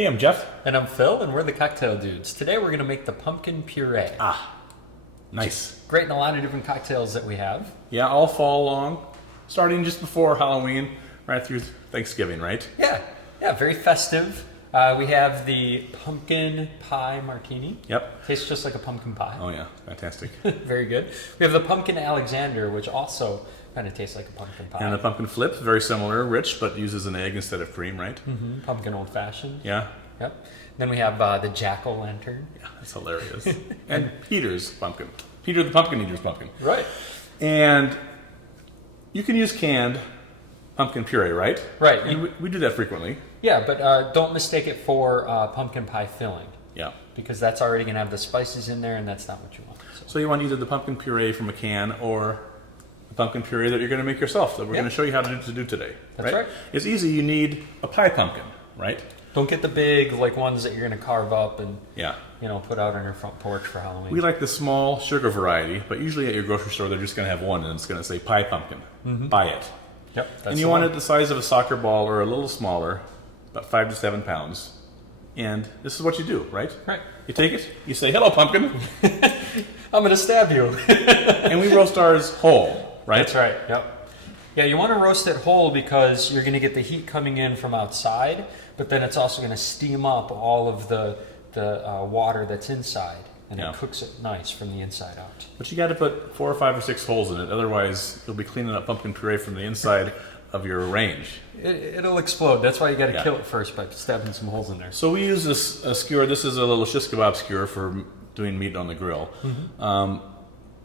Hey, I'm Jeff. And I'm Phil, and we're the Cocktail Dudes. Today we're going to make the pumpkin puree. Nice. Great in a lot of different cocktails that we have. Yeah, all fall long, starting just before Halloween, right through Thanksgiving, right? Yeah, very festive. We have the Pumpkin Pie Martini. Yep. Tastes just like a pumpkin pie. Oh yeah, fantastic. Very good. We have the Pumpkin Alexander, which also kind of tastes like a pumpkin pie. And the pumpkin flip, very similar, rich, but uses an egg instead of cream, right? Mm-hmm. Pumpkin old fashioned. Yeah. Yep. Then we have the Jack-o'-lantern. Yeah, that's hilarious. And Peter's pumpkin. Peter the pumpkin eater's pumpkin. Right. And you can use canned pumpkin puree, right? Right. And we do that frequently. Yeah, but don't mistake it for pumpkin pie filling. Yeah. Because that's already going to have the spices in there, and that's not what you want. So you want either the pumpkin puree from a can or the pumpkin puree that you're going to make yourself that we're going to show you how to do today. That's right. It's easy. You need a pie pumpkin, right? Don't get the big ones that you're going to carve up and Yeah. put out on your front porch for Halloween. We like the small sugar variety, but usually at your grocery store they're just going to have one and it's going to say pie pumpkin. Mm-hmm. Buy it. Yep. That's and you want it the size of a soccer ball or a little smaller, about 5 to 7 pounds. And this is what you do, right? Right. You take it, you say, "Hello, pumpkin." I'm going to stab you. And we roast ours whole, right? That's right. Yep. Yeah, you want to roast it whole because you're going to get the heat coming in from outside, but then it's also going to steam up all of the water that's inside, and it cooks it nice from the inside out. But you got to put 4 or 5 or 6 holes in it, otherwise you'll be cleaning up pumpkin puree from the inside of your range. It'll explode. That's why you got to kill it first by stabbing some holes in there. So we use this skewer. This is a little shish kebab skewer for doing meat on the grill. Mm-hmm.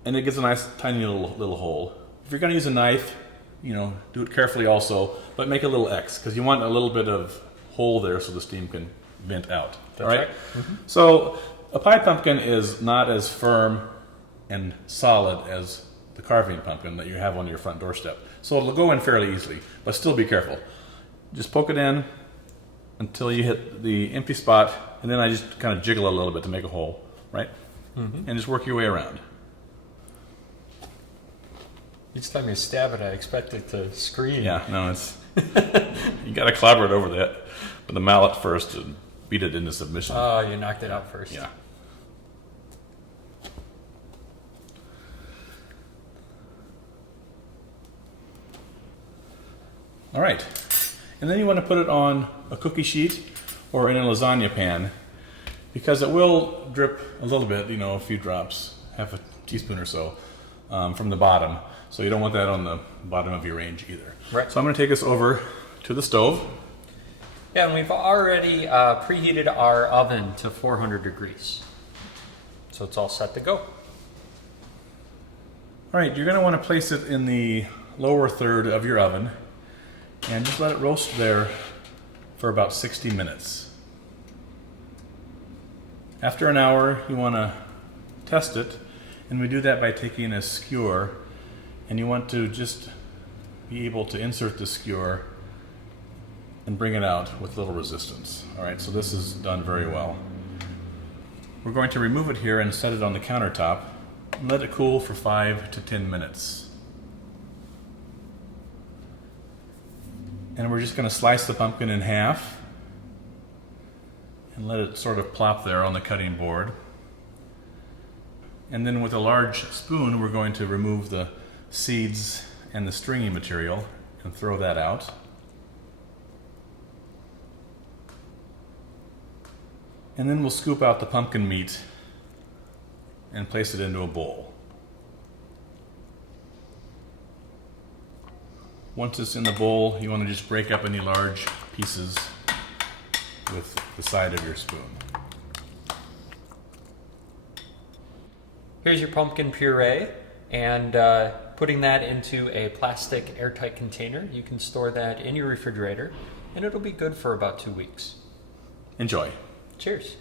And it gets a nice tiny little hole. If you're going to use a knife, do it carefully also, but make a little X because you want a little bit of hole there so the steam can vent out. That's right. Mm-hmm. So a pie pumpkin is not as firm and solid as the carving pumpkin that you have on your front doorstep. So it'll go in fairly easily, but still be careful. Just poke it in until you hit the empty spot, and then I just kind of jiggle it a little bit to make a hole, right? Mm-hmm. And just work your way around. Each time you stab it, I expect it to scream. Yeah, no, it's you got to clobber it over that with the mallet first and beat it into submission. Oh, you knocked it out first. Yeah. All right, and then you want to put it on a cookie sheet or in a lasagna pan because it will drip a little bit, a few drops, half a teaspoon or so from the bottom. So you don't want that on the bottom of your range either. Right. So I'm going to take this over to the stove. Yeah, and we've already preheated our oven to 400 degrees. So it's all set to go. All right, you're going to want to place it in the lower third of your oven and just let it roast there for about 60 minutes. After an hour, you want to test it, and we do that by taking a skewer, and you want to just be able to insert the skewer and bring it out with little resistance. All right, so this is done very well. We're going to remove it here and set it on the countertop and let it cool for 5 to 10 minutes. And we're just going to slice the pumpkin in half and let it sort of plop there on the cutting board. And then with a large spoon, we're going to remove the seeds and the stringy material and throw that out. And then we'll scoop out the pumpkin meat and place it into a bowl. Once it's in the bowl, you want to just break up any large pieces with the side of your spoon. Here's your pumpkin puree, and putting that into a plastic airtight container. You can store that in your refrigerator, and it'll be good for about 2 weeks. Enjoy. Cheers.